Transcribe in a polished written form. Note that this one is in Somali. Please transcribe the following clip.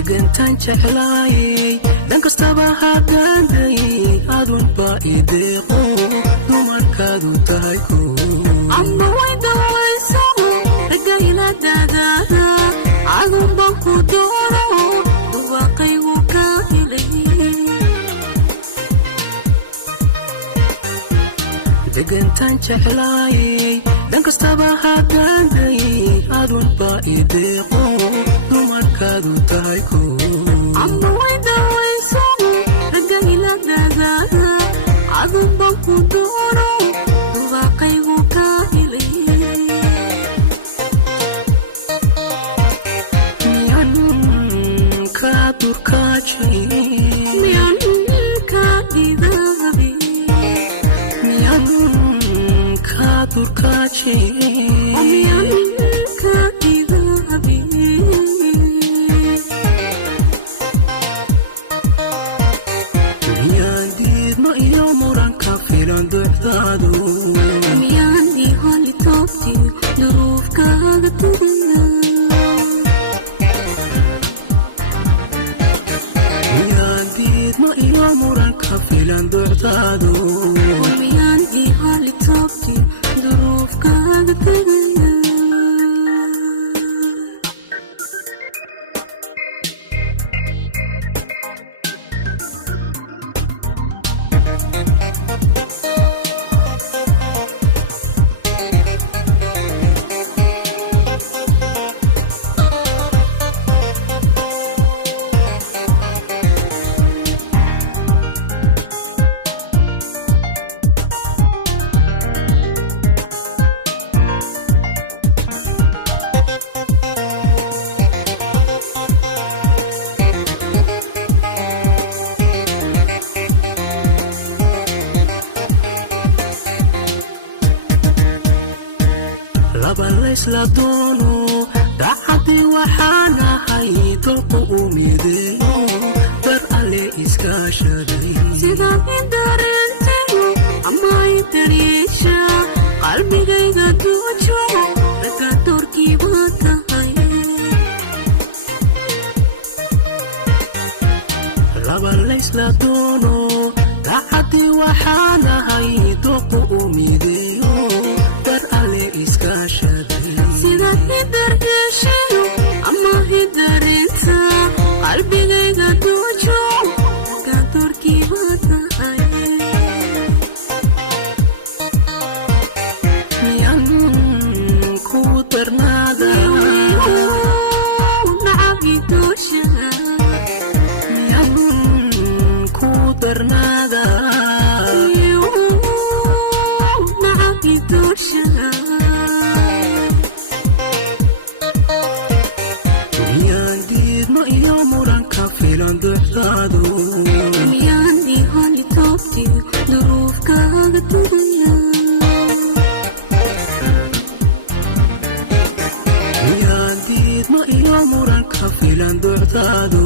degantaan jeclaayay dhan kastaba hagaagay adunba ideeqo dumarkaadu tahay ko ama way dawayso ragayla daadaada adunba ku doono duwaqaygu ka helay degantaan jeclaayay dhan kastaba hagaagay adunba ideeqo dumarkaadu tahay ko ama way dawayso ragayla daadaada adunba ku doono duwaqaygu ka helay miyan ka durkaajay miyan ka didaabay miyan ka durkaajay miyan ka didaabay miyan diidmo iyo muranka filan ducdaadu miyan iholi toobti duruufkaaga tugaya miyan diidmo iyo muranka filan ducdaadu miyan iholi toobti duruufkaaga tugaya la doono daacadii waxaan ahay dolku u mideeyo dar alle iskaashaday sida indareentayo ama indareesha qalbigayga duujo ragga doorkiiba tahay laba laysla doono daacadii waxaan ahay dolku u mideeyo dar alle iskaashaday sida hidargeeshayo ama hidareenta qalbigayga duujo ragga doorkiiba tahay miyan ku darnaada nacabi doosha miyan ku darnaada nacabi doosha iyo muranka filan ducdaadu miyan iholi toobti duruufkaaga tugaya miyan diidmo iyo muranka filan ducdaadu